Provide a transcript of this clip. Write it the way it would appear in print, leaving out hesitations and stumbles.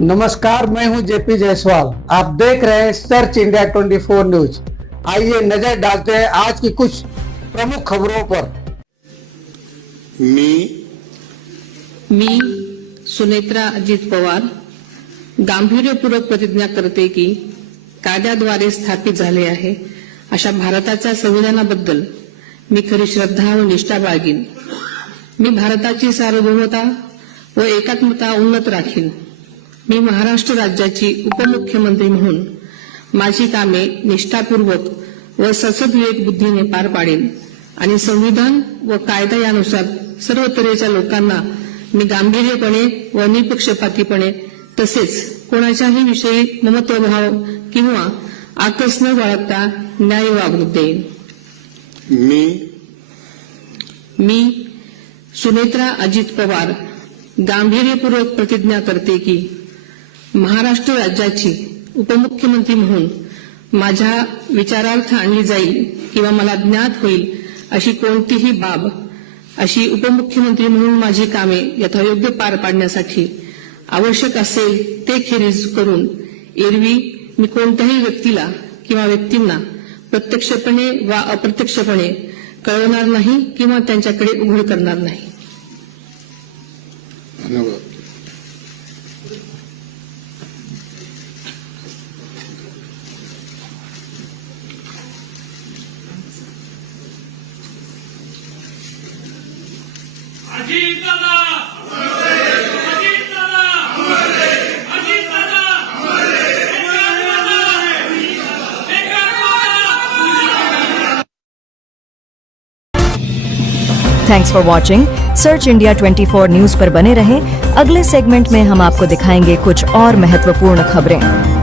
नमस्कार, मैं हूं जेपी जायसवाल। आप देख रहे हैं सर्च इंडिया 24 न्यूज। आइए नजर डालते हैं आज की कुछ प्रमुख खबरों पर। मी सुनेत्रा अजित पवार गांभीर्यपूर्वक प्रतिज्ञा करते की कायद्याद्वारे स्थापित झाले आहे अशा भारताच्या संविधानाबद्दल मी खरी श्रद्धा व निष्ठा बाळगीन। मी भारताची सार्वभौमता व एकात्मता उन्नत राखीन। मी महाराष्ट्र राज्याची उपमुख्यमंत्री म्हणून माझी कामे निष्ठापूर्वक व सद्विवेक बुद्धीने पार पाडेन आणि संविधान व कायदा यानुसार सर्व तऱ्हेच्या लोकांना मी गांभीर्यपणे व निपक्षपातीपणे तसेच कोणाच्याही विषयी ममत्वभाव किंवा आकस न बाळगता न्याय वागणूक देईन। मी सुनेत्रा अजित पवार गांभीर्यपूर्वक प्रतिज्ञा करते की महाराष्ट्र राज्याची उपमुख्यमंत्री म्हणून माझ्या विचारार्थ आणली जाईल किंवा मला ज्ञात होईल अशी कोणतीही बाब अशी उपमुख्यमंत्री म्हणून माझी कामे यथायोग्य पार पाडण्यासाठी आवश्यक असेल ते खेरीज करून एरवी मी कोणत्याही व्यक्तीला किंवा व्यक्तींना प्रत्यक्षपणे वा अप्रत्यक्षपणे कळवणार नाही किंवा त्यांच्याकडे उघड करणार नाही। Thanks for watching. Search India 24 news पर बने रहें। अगले सेगमेंट में हम आपको दिखाएंगे कुछ और महत्वपूर्ण खबरें।